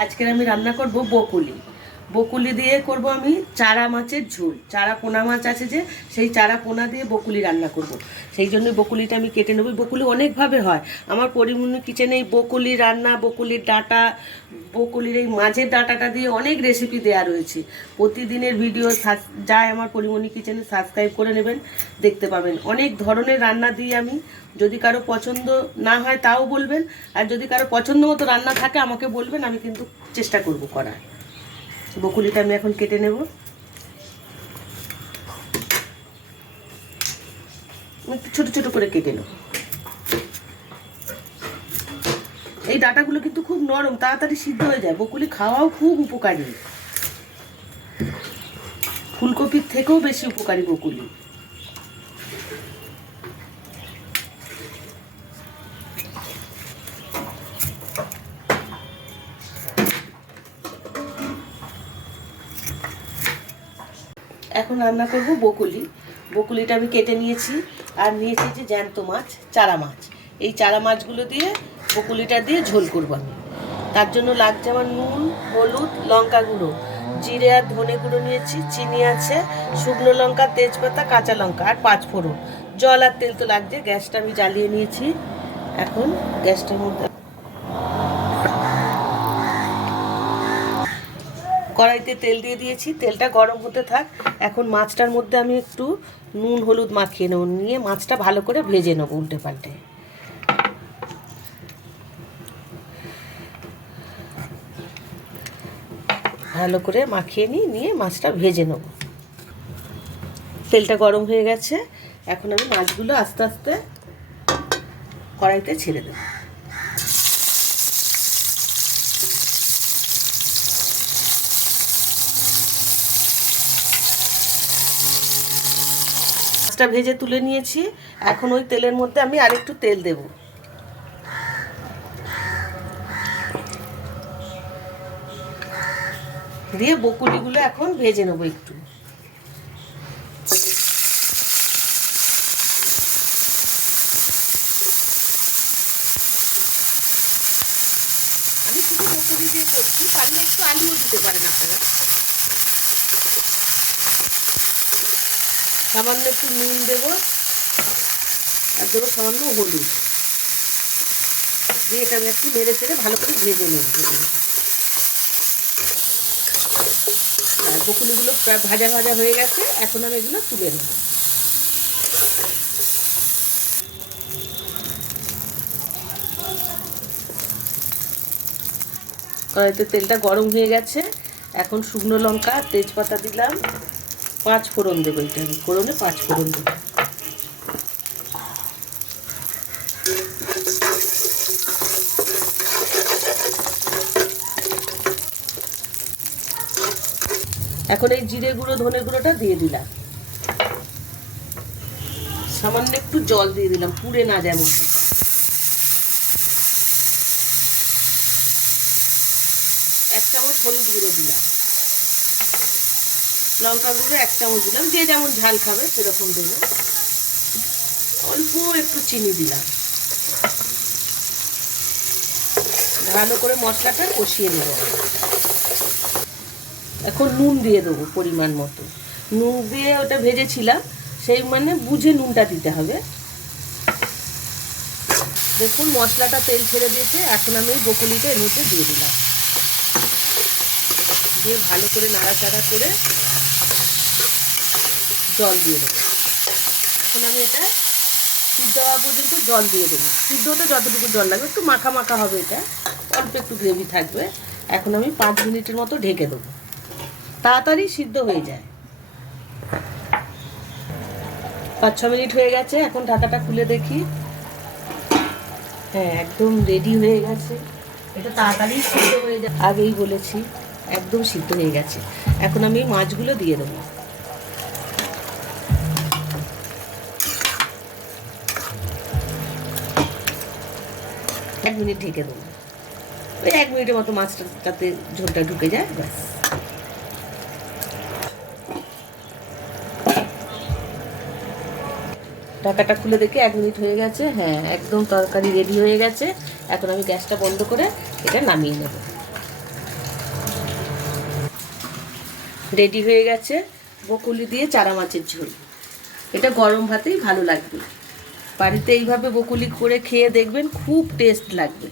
আজকের আমি রান্না করব বকুলি বকুলি দিয়ে করব আমি চারা মাছের ঝোল। চারা পোনা মাছ আছে যে, সেই চারা পোনা দিয়ে বকুলি রান্না করব। সেই জন্য বকুলিটা আমি কেটে নেব। বকুলি অনেকভাবে হয়। আমার পরিমণি কিচেনে এই বকুলি রান্না, বকুলির ডাটা, বকুলির এই মাছের ডাটাটা দিয়ে অনেক রেসিপি দেওয়া রয়েছে। প্রতিদিনের ভিডিও যায় আমার পরিমণি কিচেনে সাবস্ক্রাইব করে নেবেন, দেখতে পাবেন। অনেক ধরনের রান্না দিয়ে আমি। যদি কারও পছন্দ না হয় তাও বলবেন। আর যদি কারও পছন্দ মতো রান্না থাকে, আমাকে বলবেন, আমি কিন্তু চেষ্টা করব করার। বকুলিটা আমি এখন কেটে নেব। ছোট ছোট করে কেটে নেব। এই ডাটাগুলো কিন্তু খুব নরম, তাড়াতাড়ি সিদ্ধ হয়ে যায়। বকুলি খাওয়াও খুব উপকারী। ফুলকপির থেকেও বেশি উপকারী বকুলি। এখন রান্না করব বকুলি। বকুলিটা আমি কেটে নিয়েছি। আর নিয়েছি যে জ্যান্ত মাছ, চারা মাছ। এই চারা মাছগুলো দিয়ে বকুলিটা দিয়ে ঝোল করব আমি। তার জন্য লাগছে আমার নুন, হলুদ, লঙ্কা গুঁড়ো। জিরে আর ধনে গুঁড়ো নিয়েছি, চিনি আছে, শুকনো লঙ্কা, তেজপাতা, কাঁচা লঙ্কা আর পাঁচ ফোড়ন জল আর তেল তো লাগছে, গ্যাসটা আমি জ্বালিয়ে নিয়েছি। এখন গ্যাসটার মধ্যে কড়াইতে তেল দিয়ে দিয়েছি। তেলটা গরম হতে থাক। এখন মাছটার মধ্যে আমি একটু নুন, হলুদ মাখিয়ে নেব। নিয়ে মাছটা ভালো করে ভেজে নেব উল্টে পাল্টে। ভালো করে মাখিয়ে নিই নিয়ে মাছটা ভেজে নেব। তেলটা গরম হয়ে গেছে। এখন আমি মাছগুলো আস্তে আস্তে কড়াইতে ছেড়ে দেবো। মাছটা ভেজে তুলে নিয়েছি। এখন ওই তেলের মধ্যে আমি আরেকটু তেল দেব। দিয়ে বকুলিগুলো এখন ভেজে নেব একটু। আমি শুধু বকুলি দিয়ে করছি, পারলে একটু আলুও দিতে পারেন আপনারা। সামান্য একটু নুন দেব। আর দেবো সামান্য হলুদ। দিয়ে এটা আমি একটু মেরে চেড়ে ভালো করে ভেজে নেব। বকুলিগুলো প্রায় ভাজা ভাজা হয়ে গেছে। এখন আমি এগুলো তুলে নেব। কড়াইতে তেলটা গরম হয়ে গেছে। এখন শুকনো লঙ্কা, তেজপাতা দিলাম। পাঁচ ফোড়ন দেবো এটা আমি, ফোড়নে পাঁচ ফোড়ন দেবো। এখন এই জিরে গুঁড়ো, ধনে গুঁড়োটা দিয়ে দিলাম। সামান্য একটু জল দিয়ে দিলাম, পুড়ে না যায় মশলাটা। এক চামচ হলুদ গুঁড়ো দিলাম। লঙ্কা গুঁড়ো এক চামচ দিলাম। যে যেমন ঝাল খাবে সেরকম দেবে। অল্প একটু চিনি দিলাম। ভালো করে মশলাটা কষিয়ে নেব। এখন নুন দিয়ে দেবো পরিমাণ মতো। নুন দিয়ে ওটা ভেজেছিলাম, সেই মানে বুঝে নুনটা দিতে হবে। দেখুন, মশলাটা তেল ছেড়ে দিয়েছে। এখন আমি বকুলিটা এর মধ্যে দিয়ে দিলাম। দিয়ে ভালো করে নাড়াচাড়া করে জল দিয়ে দেবো। এখন আমি এটা সিদ্ধ হওয়া পর্যন্ত জল দিয়ে দেবো। সিদ্ধ হতে যতটুকু জল লাগবে, একটু মাখা মাখা হবে এটা। অল্প একটু গ্রেভি থাকবে। এখন আমি পাঁচ মিনিটের মতো ঢেকে দেবো। তাড়াতাড়ি সিদ্ধ হয়ে যায়। পাঁচ, ছ মিনিট হয়ে গেছে। এখন ঢাকাটা খুলে দেখি। হ্যাঁ একদম রেডি হয়ে গেছে। এটা তাড়াতাড়ি সিদ্ধ হয়ে যায়। আগেই বলেছি, একদম সিদ্ধ হয়ে গেছে। এখন আমি মাছগুলো দিয়ে দেবো। এক মিনিট ঢেকে দেবো। ওই এক মিনিটের মতো মাছটা যাতে ঝোলটা ঢুকে যায়, ব্যাস। ঢাকাটা খুলে দেখে, এক মিনিট হয়ে গেছে। হ্যাঁ একদম তরকারি রেডি হয়ে গেছে। এখন আমি গ্যাসটা বন্ধ করে এটা নামিয়ে নেব। রেডি হয়ে গেছে বকুলি দিয়ে চারা মাছের ঝোল। এটা গরম ভাতেই ভালো লাগবে। বাড়িতে এইভাবে বকুলি করে খেয়ে দেখবেন খুব টেস্ট লাগবে।